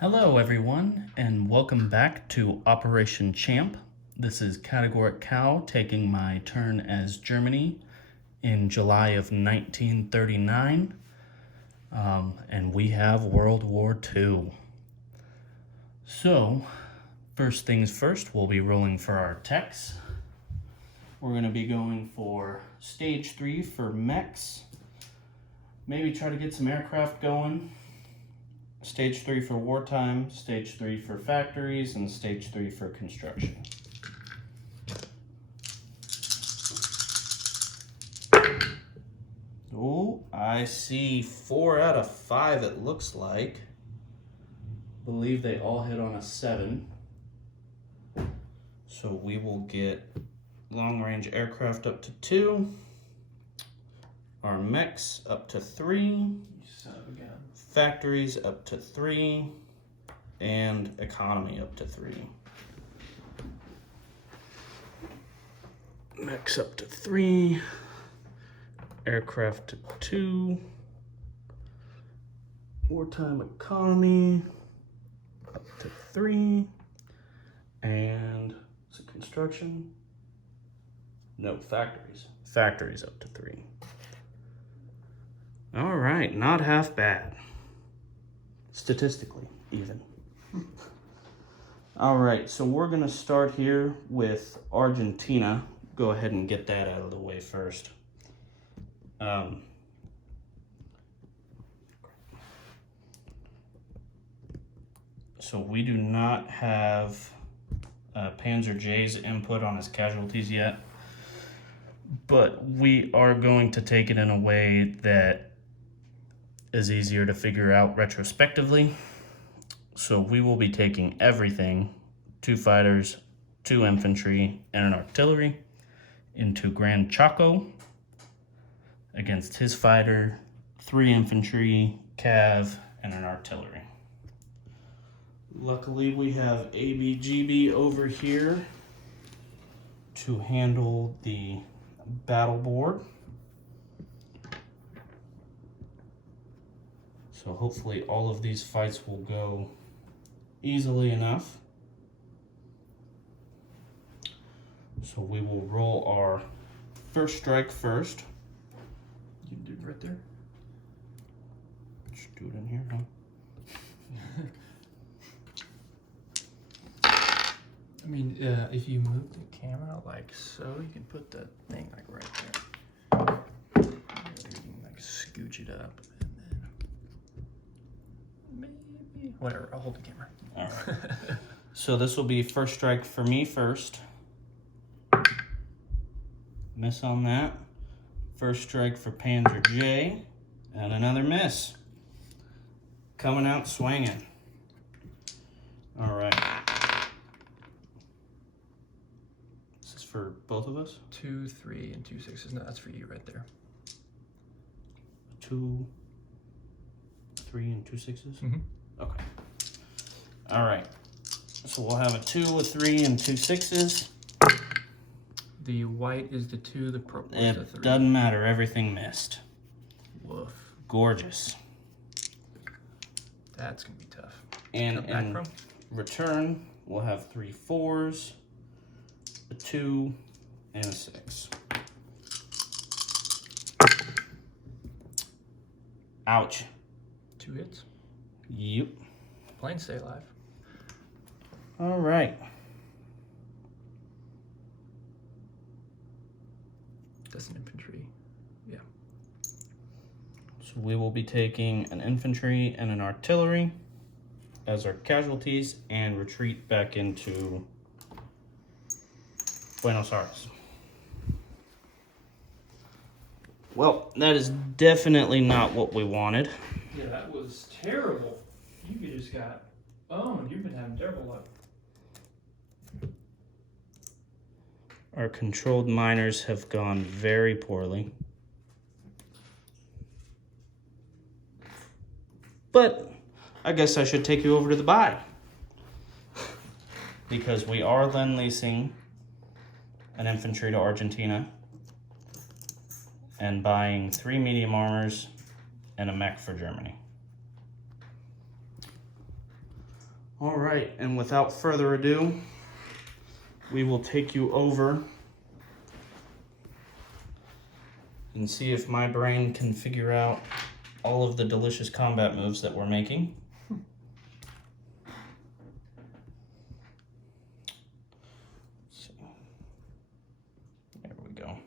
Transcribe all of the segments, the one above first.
Hello everyone, and welcome back to Operation Champ. This is Categoric Cow taking my turn as Germany in July of 1939, and we have World War II. So, first things first, we'll be rolling for our techs. We're going to be going for Stage 3 for mechs. Maybe try to get some aircraft going. Stage 3 for wartime, Stage 3 for factories, and Stage 3 for construction. Oh, I see 4 out of 5 it looks like. Believe they all hit on a 7. So we will get long-range aircraft up to 2. Our mechs up to 3. Factories up to 3, and economy up to 3. Mechs up to 3, aircraft to 2, wartime economy up to 3, and is it construction? No, factories. Factories up to 3. All right, not half bad. Statistically, even. All right, so we're gonna start here with Argentina. Go ahead and get that out of the way first. So we do not have Panzer J's input on his casualties yet, but we are going to take it in a way that is easier to figure out retrospectively. So we will be taking everything, 2 fighters, 2 infantry, and an artillery into Gran Chaco against his fighter, 3 infantry, cav, and an artillery. Luckily we have ABGB over here to handle the battle board. So hopefully all of these fights will go easily enough. So we will roll our first strike first. You can do it right there. Just do it in here, huh? I mean, if you move the camera like so, you can put the thing like right there. You can like scooch it up. Maybe, whatever, I'll hold the camera. All right. So this will be first strike for me first. Miss on that. First strike for Panzer J, and another miss. Coming out swinging. All right. This is for both of us? 2, 3, and 2 6s. No, that's for you right there. 2, 3, and 2 6s? Mm-hmm. Okay. All right. So we'll have a 2, a 3, and 2 6s. The white is the 2, the purple is the 3. It doesn't matter. Everything missed. Woof. Gorgeous. That's going to be tough. And in from? return, we'll have 3 4s, a 2, and a 6. Ouch. 2 hits. Yep. Planes stay alive. All right. That's an infantry. Yeah. So we will be taking an infantry and an artillery as our casualties and retreat back into Buenos Aires. Well, that is definitely not what we wanted. Yeah, that was terrible. You just got owned. You've been having terrible luck. Our controlled miners have gone very poorly. But I guess I should take you over to the buy. Because we are lend-leasing an infantry to Argentina and buying 3 medium armors and a mech for Germany. All right, and without further ado, we will take you over and see if my brain can figure out all of the delicious combat moves that we're making. Let's see. There we go.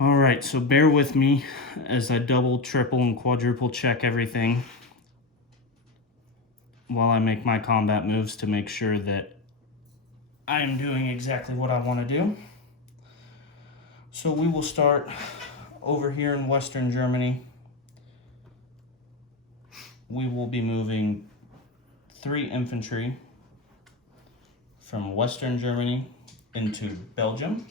All right, so bear with me as I double, triple, and quadruple check everything while I make my combat moves to make sure that I am doing exactly what I want to do. So we will start over here in Western Germany. We will be moving 3 infantry from Western Germany into Belgium.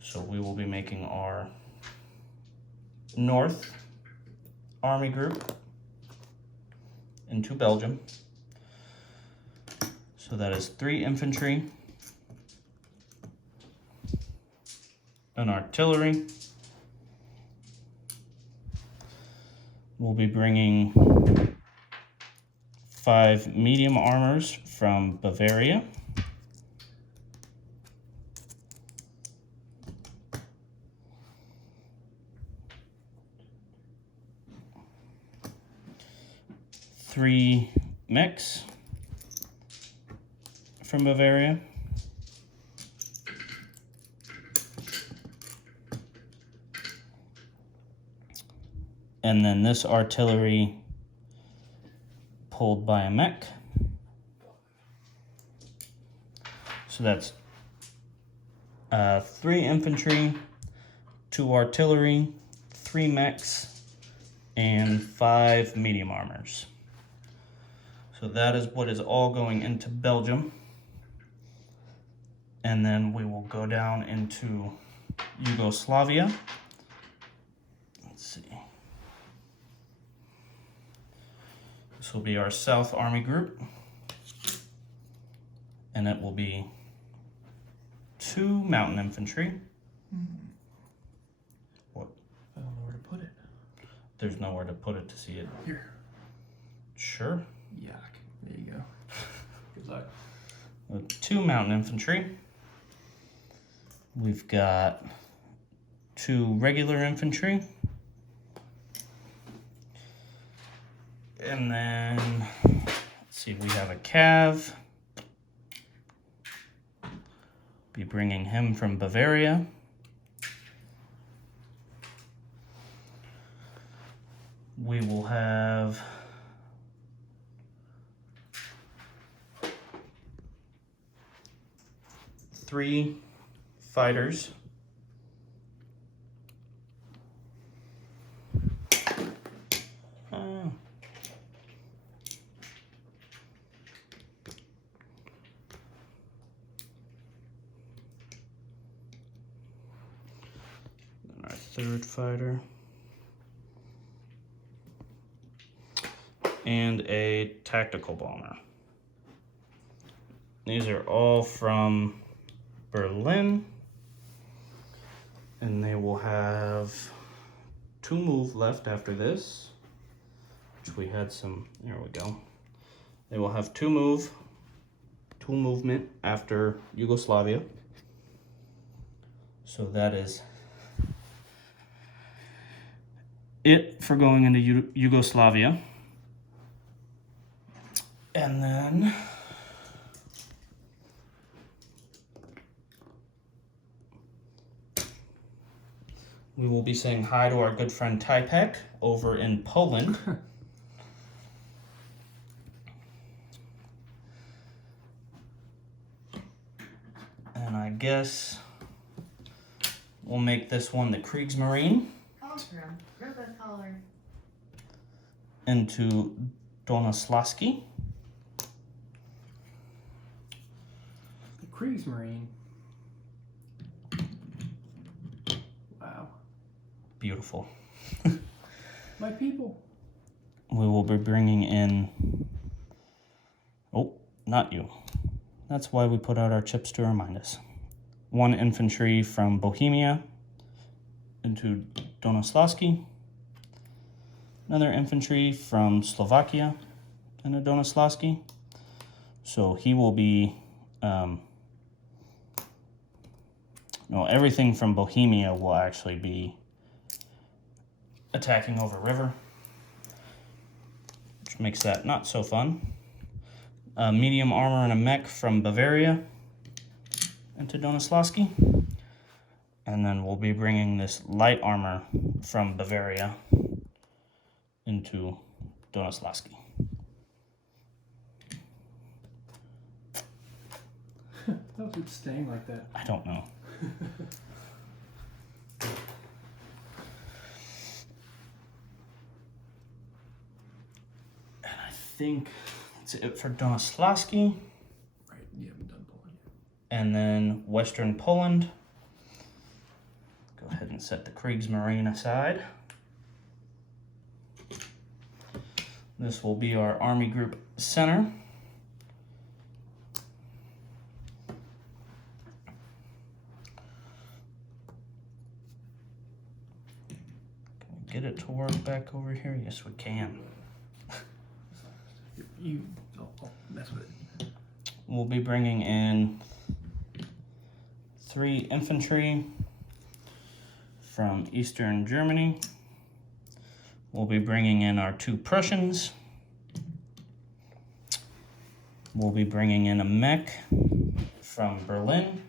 So we will be making our North Army Group into Belgium. So that is 3 infantry, an artillery. We'll be bringing 5 medium armors from Bavaria. Three mechs from Bavaria. And then this artillery pulled by a mech. So that's 3 infantry, 2 artillery, 3 mechs, and 5 medium armors. So that is what is all going into Belgium. And then we will go down into Yugoslavia. Let's see. This will be our South Army Group. And it will be 2 mountain infantry. What? I don't know where to put it. There's nowhere to put it to see it. Here. Sure. Yuck. There you go. Good luck. 2 mountain infantry. We've got 2 regular infantry. And then, let's see, we have a cav. Be bringing him from Bavaria. We will have three fighters. Then our 3rd fighter. And a tactical bomber. These are all from Berlin, and they will have 2 move left after this, which we had some, there we go. They will have 2 movement after Yugoslavia. So that is it for going into Yugoslavia. And then we will be saying hi to our good friend Typek over in Poland. And I guess we'll make this one the Kriegsmarine into Donoslaski. Kriegsmarine. Wow. Beautiful. My people. We will be bringing in... Oh, not you. That's why we put out our chips to remind us. 1 infantry from Bohemia into Donoslaski. another infantry from Slovakia in a Donoslavsky. So he will be, no, everything from Bohemia will actually be attacking over river, which makes that not so fun. Medium armor and a mech from Bavaria into Donoslavsky. And then we'll be bringing this light armor from Bavaria into Donoslavsky. How is it staying like that? I don't know. And I think that's it for Donoslavsky. Right, you haven't done Poland yet. And then Western Poland. Go ahead and set the Kriegsmarine aside. This will be our Army Group Center. Can we get it to work back over here? Yes, we can. I'll mess with it. We'll be bringing in 3 infantry from Eastern Germany. We'll be bringing in our 2 Prussians. We'll be bringing in a mech from Berlin.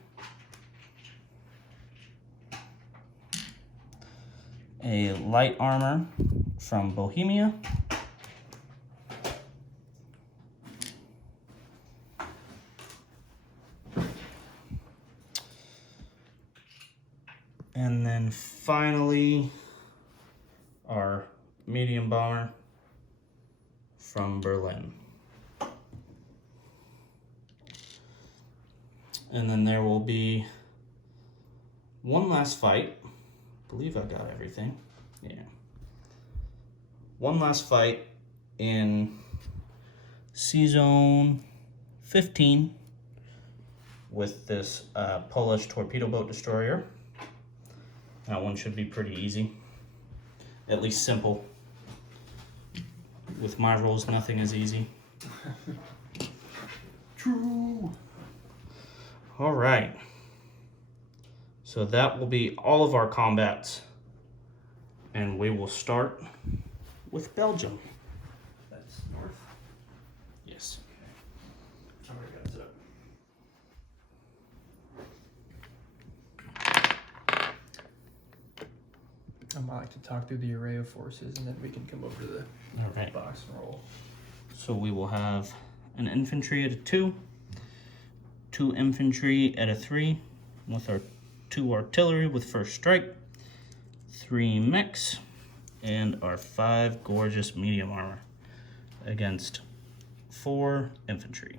A light armor from Bohemia. And then finally, our medium bomber from Berlin. And then there will be one last fight. I believe I got everything. Yeah. One last fight in C-Zone 15 with this Polish torpedo boat destroyer. That one should be pretty easy. At least simple. With my rules, nothing is easy. True. All right. So that will be all of our combats. And we will start with Belgium. That's north. Yes. I already got it set up. I like to talk through the array of forces, and then we can come over to the All right. box and roll. So we will have an infantry at a 2, 2 infantry at a 3, with our 2 artillery with first strike, 3 mechs, and our 5 gorgeous medium armor against 4 infantry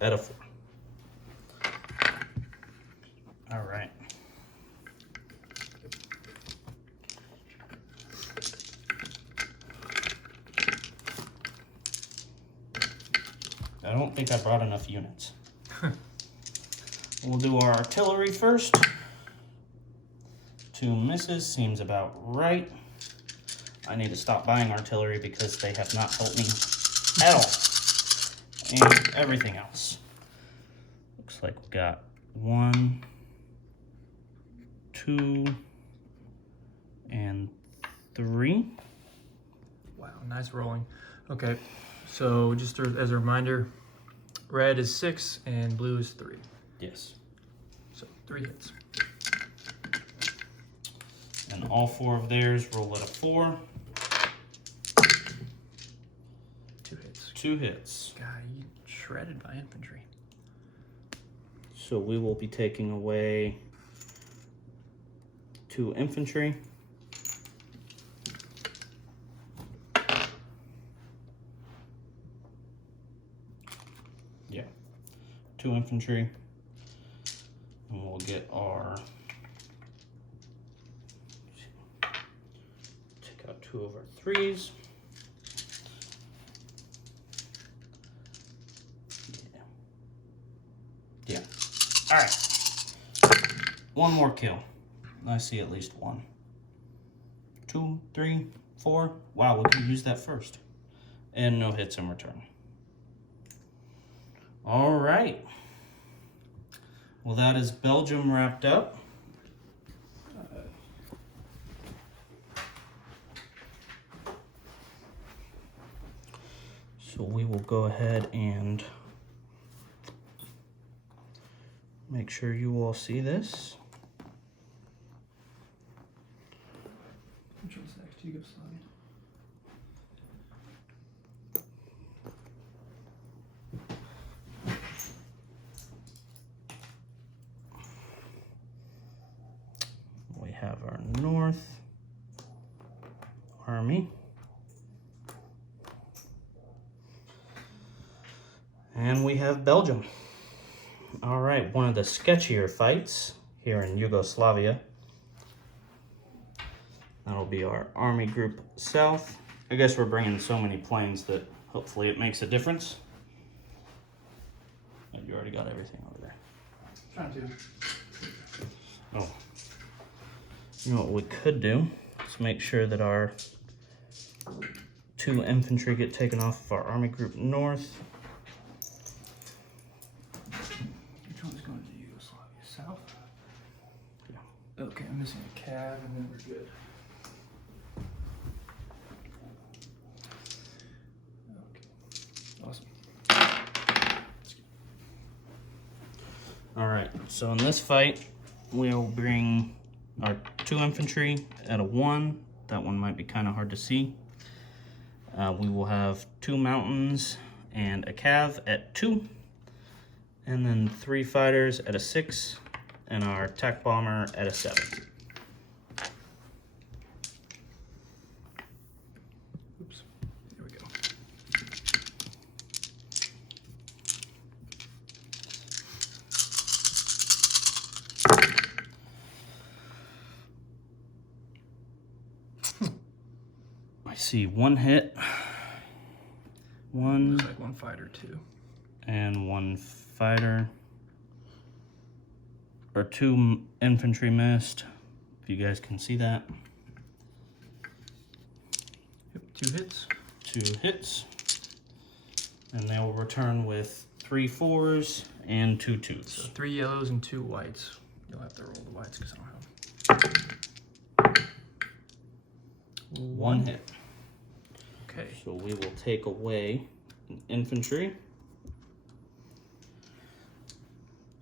at a 4. All right. I don't think I brought enough units. We'll do our artillery first. 2 misses seems about right. I need to stop buying artillery because they have not helped me at all. And everything else. Looks like we got 1, 2, and 3. Wow, nice rolling. Okay, so just as a reminder, red is 6 and blue is 3. Yes. So 3 hits. And all 4 of theirs roll at a 4. 2 hits. 2 hits. God, you shredded by infantry. So we will be taking away 2 infantry. Yeah, 2 infantry. And we'll get our, take out 2 of our 3s. Yeah. All right. 1 more kill. I see at least 1, 2, 3, 4. Wow, we can use that first. And no hits in return. All right. Well, that is Belgium wrapped up. So we will go ahead and make sure you all see this. Which one's next? Yugoslavia. We have our North Army. And we have Belgium. All right, one of the sketchier fights here in Yugoslavia. That'll be our Army Group South. I guess we're bringing so many planes that hopefully it makes a difference. Oh, you already got everything over there. Trying to. Oh. You know what we could do? Let's make sure that our 2 infantry get taken off of our Army Group North. Which one's going to Yugoslavia? South? Yeah. Okay, I'm missing a cav and then we're good. Okay. Awesome. All right, so in this fight, we'll bring our 2 infantry at a 1. That one might be kind of hard to see. We will have 2 mountains and a cav at 2. And then 3 fighters at a 6. And our attack bomber at a 7. Oops. Here we go. I see 1 hit. 1. Looks like 1 fighter, 2. And 1 fighter. Or 2 infantry missed. If you guys can see that. Yep, 2 hits. 2 hits. And they will return with 3 4s and 2 2s. So 3 yellows and 2 whites. You'll have to roll the whites because I don't have them. 1 hit. Okay. So we will take away an infantry.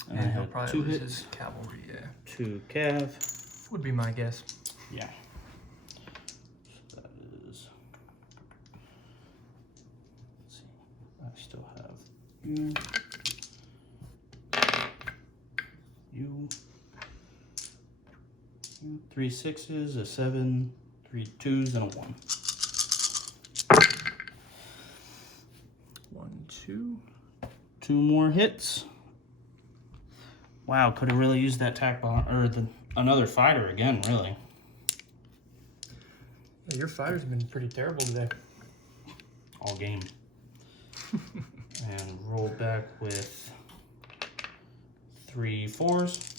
And I And he'll had probably 2 lose hits. his cavalry, yeah. 2 cav. Would be my guess. Yeah. So that is. Let's see. I still have you. You. 3 6s, a 7, 3 2s, and a 1. 1, 2. 2 more hits. Wow, could have really used that tack bomb or another fighter again, really. Yeah, your fighters have been pretty terrible today. All game. And roll back with 3 4s.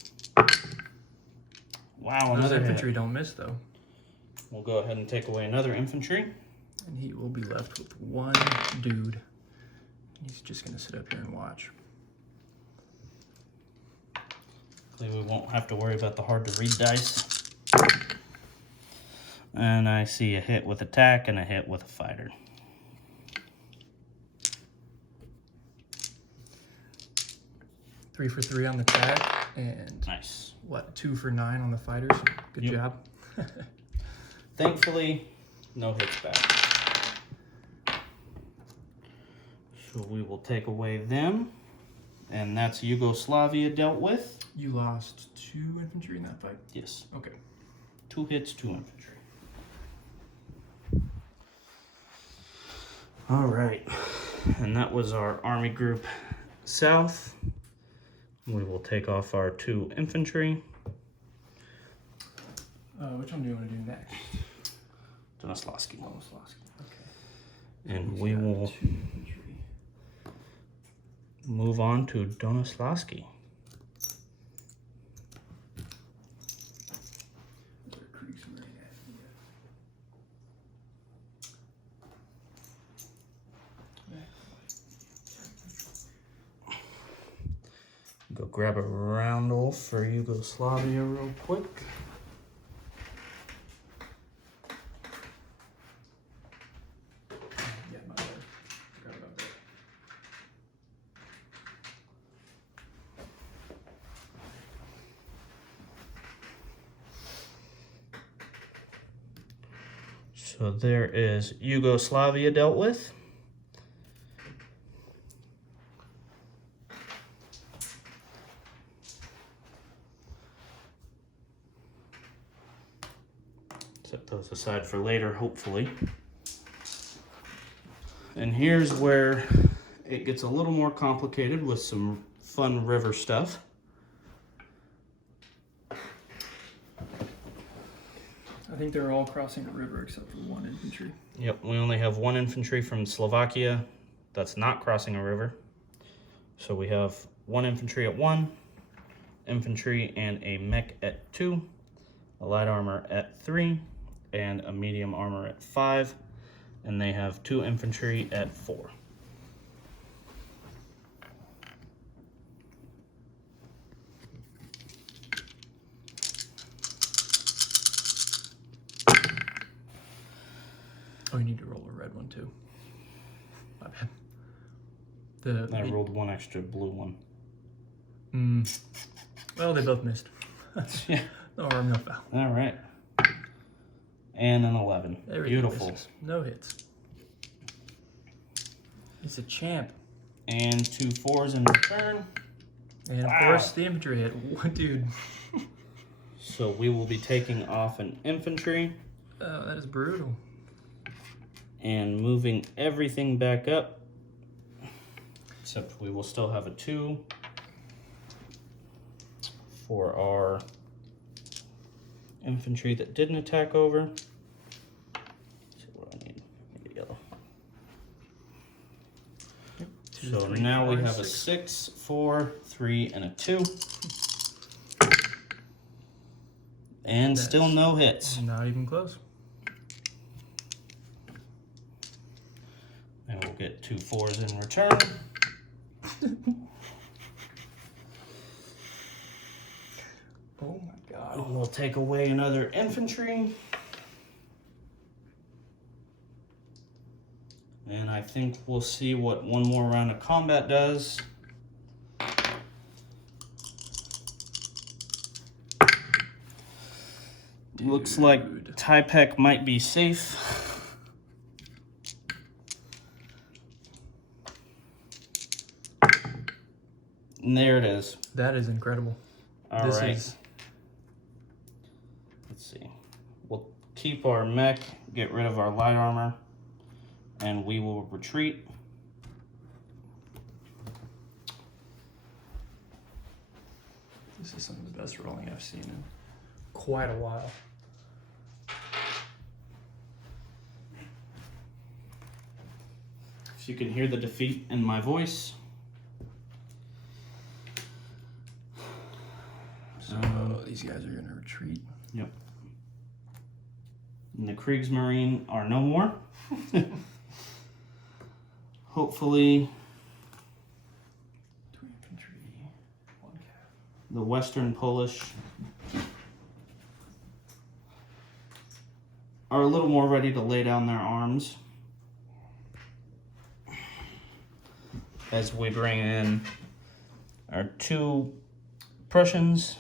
Wow, Those another infantry hit. don't miss though. We'll go ahead and take away another infantry. And he will be left with 1 dude. He's just gonna sit up here and watch. Hopefully we won't have to worry about the hard to read dice. And I see a hit with attack and a hit with a fighter. Three for 3 on the tag, and Nice. what, 2 for 9 on the fighters. Good Yep. job. Thankfully, no hits back. So we will take away them. And that's Yugoslavia dealt with. You lost 2 infantry in that fight? Yes. Okay. 2 hits, 2 infantry. All right. And that was our Army Group South. We will take off our 2 infantry. Which one do you want to do next? Donoslawski. Donoslawski. Okay. And we will 2 infantry. move on to Donoslawski. Where Kriegsmarine at? grab a roundel for Yugoslavia real quick. Yeah, my bad. Forgot about that. So there is Yugoslavia dealt with. Set those aside for later, hopefully. And here's where it gets a little more complicated with some fun river stuff. I think they're all crossing a river except for one infantry. Yep, we only have one infantry from Slovakia that's not crossing a river. So we have one infantry at 1, infantry and a mech at 2, a light armor at 3, and a medium armor at 5. And they have 2 infantry at 4. Oh, you need to roll a red one too. My bad. I rolled one extra blue one. Well, they both missed. Yeah. No harm, no foul. All right. And an 11. Everything Beautiful. misses. No hits. He's a champ. And 2 4s in return. And of Wow. course, the infantry hit. What, dude? So we will be taking off an infantry Oh, that is brutal. and moving everything back up. Except we will still have a 2 for our infantry that didn't attack over. Let's see what I need. I need a yellow. Two, So three, now we four, have a 6, 4, 3, and a 2. And still no hits. Not even close. And we'll get 2 4s in return. Oh my god. And we'll take away another infantry. And I think we'll see what one more round of combat does. Looks like Typek might be safe. And there it is. That is incredible. All This right. is Let's see. We'll keep our mech, get rid of our light armor, and we will retreat. some of the best rolling I've seen in quite a while. So you can hear the defeat in my voice. So these guys are gonna retreat. Yep. And the Kriegsmarine are no more. Hopefully, 2 infantry, 1 cav. the Western Polish are a little more ready to lay down their arms as we bring in our 2 Prussians.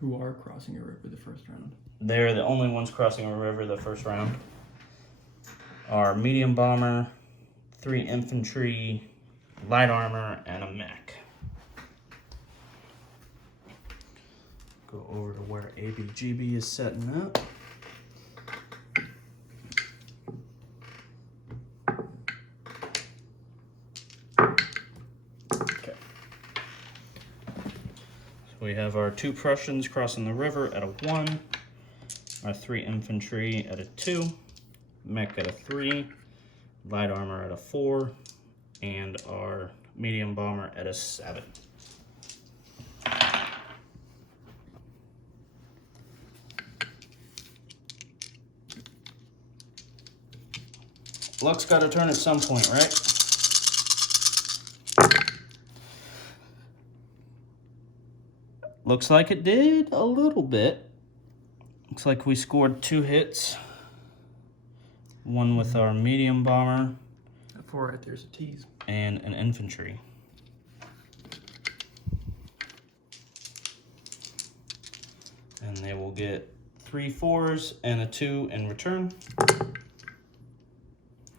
Who are crossing a river the first round. They're the only ones crossing a river the first round. Our medium bomber, 3 infantry, light armor, and a mech. Go over to where ABGB is setting up. Okay. So we have our 2 Prussians crossing the river at a 1, our 3 infantry at a 2, mech at a 3, light armor at a 4, and our medium bomber at a 7. Luck's got to turn at some point, right? Looks like it did a little bit. Looks like we scored 2 hits. One with our medium bomber. That 4 right there's a tease. And an infantry. And they will get 3 4s and a 2 in return.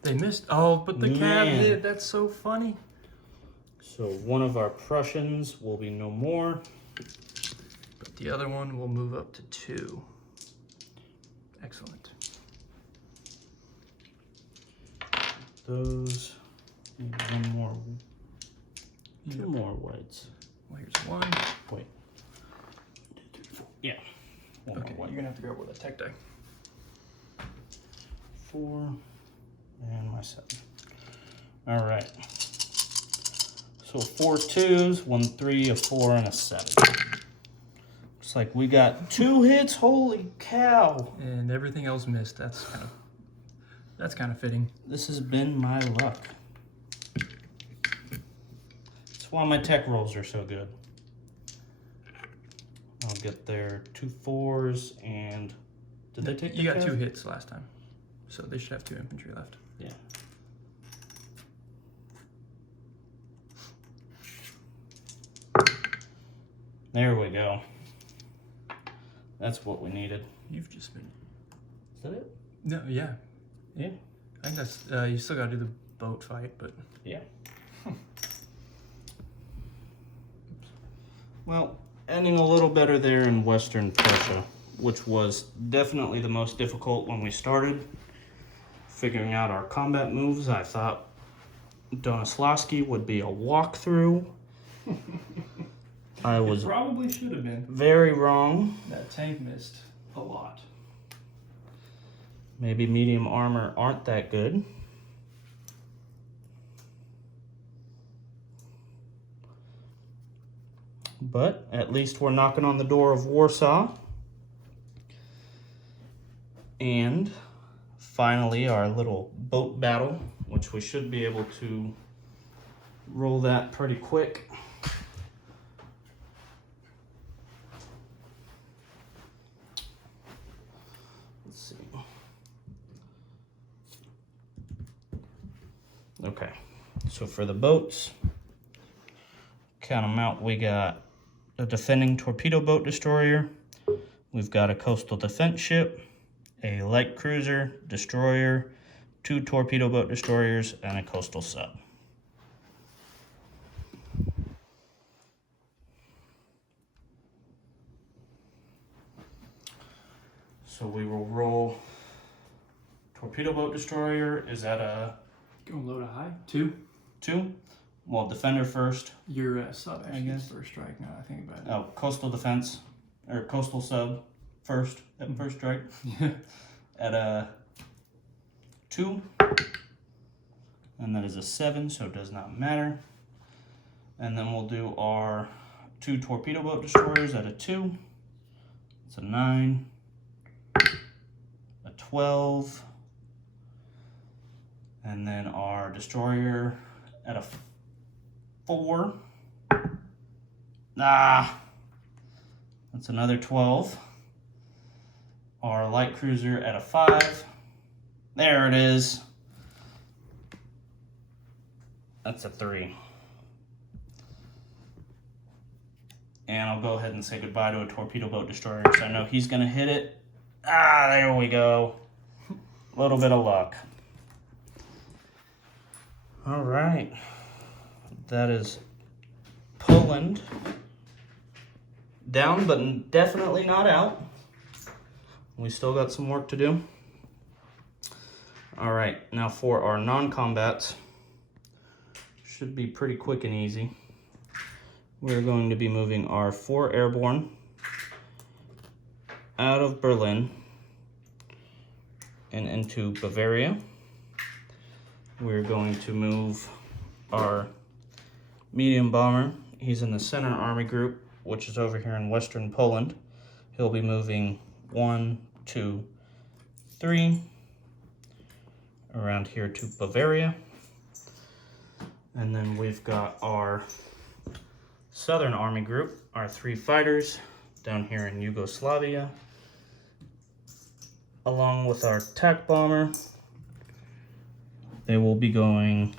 They missed. Oh, but the cab Man. hit. That's so funny. So one of our Prussians will be no more. But the other one will move up to 2. Excellent. Those need one more, 2 more whites. Well, here's 1. Wait. 2, 3, 4. Yeah. One Okay, more you're white. gonna have to grab with a tech die. 4 and my 7. All right. So 4 2s, 1 3, a 4, and a 7. Looks like we got 2 hits. Holy cow! And everything else missed. That's kind of fitting. This has been my luck. That's why my tech rolls are so good. I'll get their 2 4s and did they take? You the got cav? 2 hits last time, so they should have 2 infantry left. Yeah. There we go. That's what we needed. You've just been. Is that it? No, yeah. Yeah. I think that's. You still gotta do the boat fight, but. Yeah. Well, ending a little better there in Western Prussia, which was definitely the most difficult when we started. Figuring out our combat moves, I thought Donislavski would be a walkthrough. I was Probably should have been. very wrong. That tank missed a lot. Maybe medium armor aren't that good. But at least we're knocking on the door of Warsaw. And finally our little boat battle, which we should be able to roll that pretty quick. Let's see. Okay, so for the boats, count them out. We got a defending torpedo boat destroyer. We've got a coastal defense ship, a light cruiser, destroyer, 2 torpedo boat destroyers, and a coastal sub. So we will roll torpedo boat destroyer. Is that a Going low to high. 2. 2? Well, defender first. Your sub actually guess. gets first strike now. I think about it. Oh, coastal defense or coastal sub first at first strike Yeah. at a 2, and that is a 7, so it does not matter. And then we'll do our 2 torpedo boat destroyers at a 2. It's a 9, a 12, and then our destroyer at a 4. That's another 12. Our light cruiser at a 5. There it is. That's a 3. And I'll go ahead and say goodbye to a torpedo boat destroyer because I know he's going to hit it. There we go. A little bit of luck. All right. That is Poland. Down, but definitely not out. We still got some work to do. All right, now for our non-combats. Should be pretty quick and easy. We're going to be moving our 4 airborne out of Berlin and into Bavaria. We're going to move our medium bomber. He's in the center army group, which is over here in Western Poland. He'll be moving 1, 2, 3 around here to Bavaria. And then we've got our Southern Army Group, our 3 fighters down here in Yugoslavia, along with our attack bomber. They will be going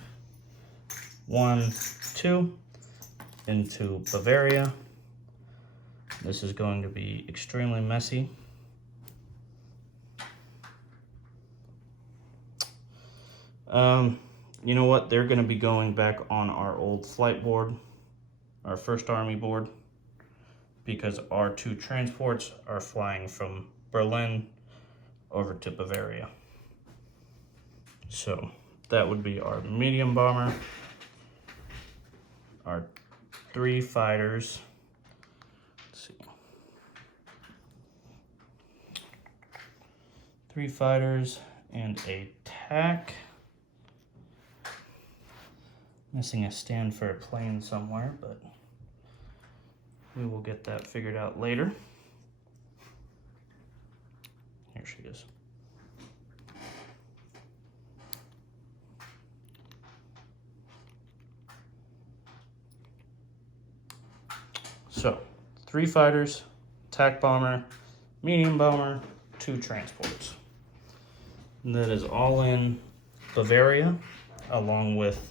1, 2 into Bavaria. This is going to be extremely messy. You know what? They're going to be going back on our old flight board, our 1st Army board, because our 2 transports are flying from Berlin over to Bavaria. So that would be our medium bomber, our 3 fighters. Let's see. 3 fighters and a TAC. Missing a stand for a plane somewhere, but we will get that figured out later. Here she is. So, 3 fighters, attack bomber, medium bomber, 2 transports. And that is all in Bavaria, along with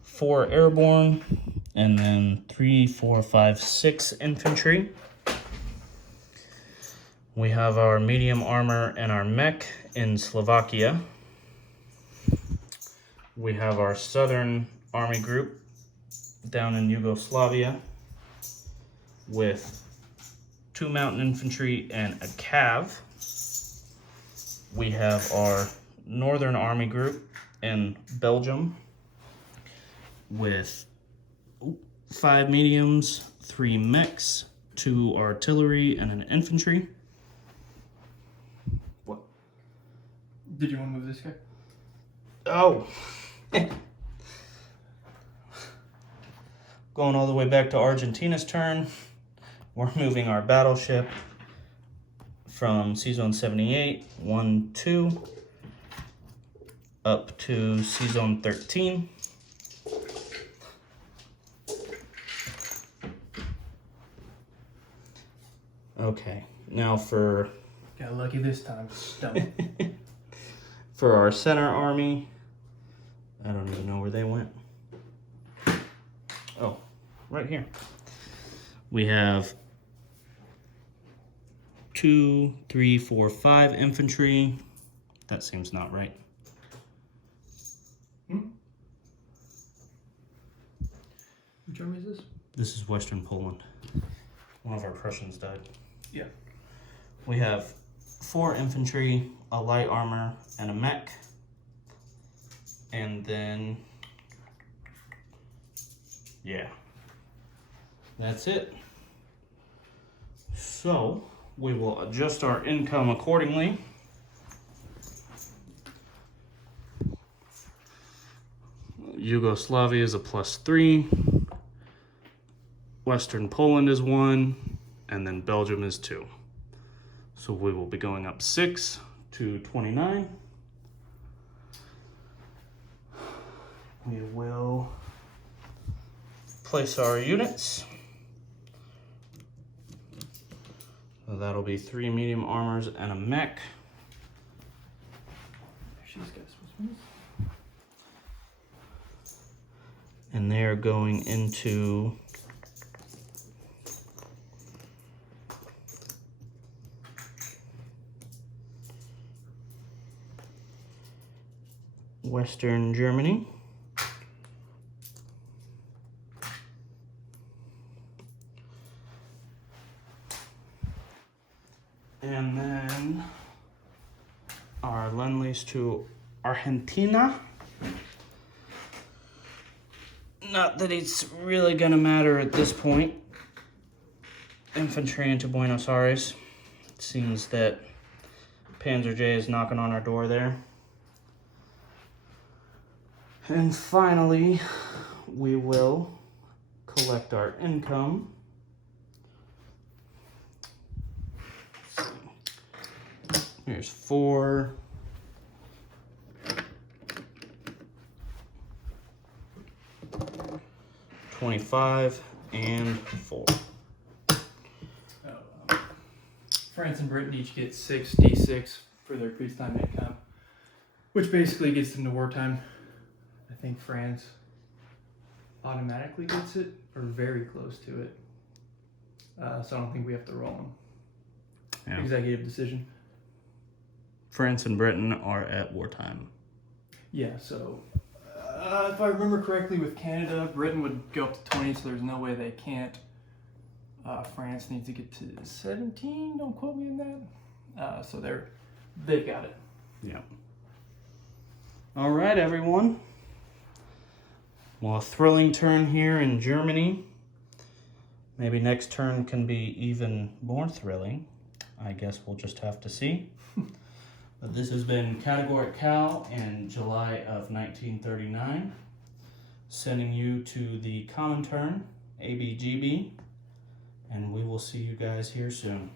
4 airborne, and then 3, 4, 5, 6 infantry. We have our medium armor and our mech in Slovakia. We have our Southern Army Group down in Yugoslavia with 2 mountain infantry and a cav. We have our Northern Army Group in Belgium with 5 mediums, 3 mechs, 2 artillery, and an infantry. What? Did you want to move this guy? Oh! Going all the way back to Argentina's turn. We're moving our battleship from C-Zone 78, 1, 2, up to C-Zone 13. Okay, now for Got lucky this time. Stump. for our center army, I don't even know where they went. Oh, right here. We have 2, 3, 4, 5 infantry. That seems not right. Which army is this? This is Western Poland. One of our Prussians died. Yeah. We have 4 infantry, a light armor, and a mech. And then, yeah, that's it. So we will adjust our income accordingly. Yugoslavia is a +3. Western Poland is 1, and then Belgium is 2. So we will be going up 6 to 29. We will place our units. So that'll be 3 medium armors and a mech. And they're going into Western Germany. And then our Lend-Lease to Argentina. Not that it's really gonna matter at this point. Infantry into Buenos Aires. It seems that Panzer J is knocking on our door there. And finally, we will collect our income. Here's 4. $25 and 4. France and Britain each get 6d6 for their peacetime income, which basically gets them to wartime. I think France automatically gets it, or very close to it. So I don't think we have to roll them. Yeah. Executive decision. France and Britain are at wartime. Yeah, so if I remember correctly, with Canada, Britain would go up to 20, so there's no way they can't. France needs to get to 17. Don't quote me on that. So they've got it. Yeah. All right, everyone. Well, a thrilling turn here in Germany. Maybe next turn can be even more thrilling. I guess we'll just have to see. But this has been Categoric Cal in July of 1939, sending you to the common turn, ABGB, and we will see you guys here soon.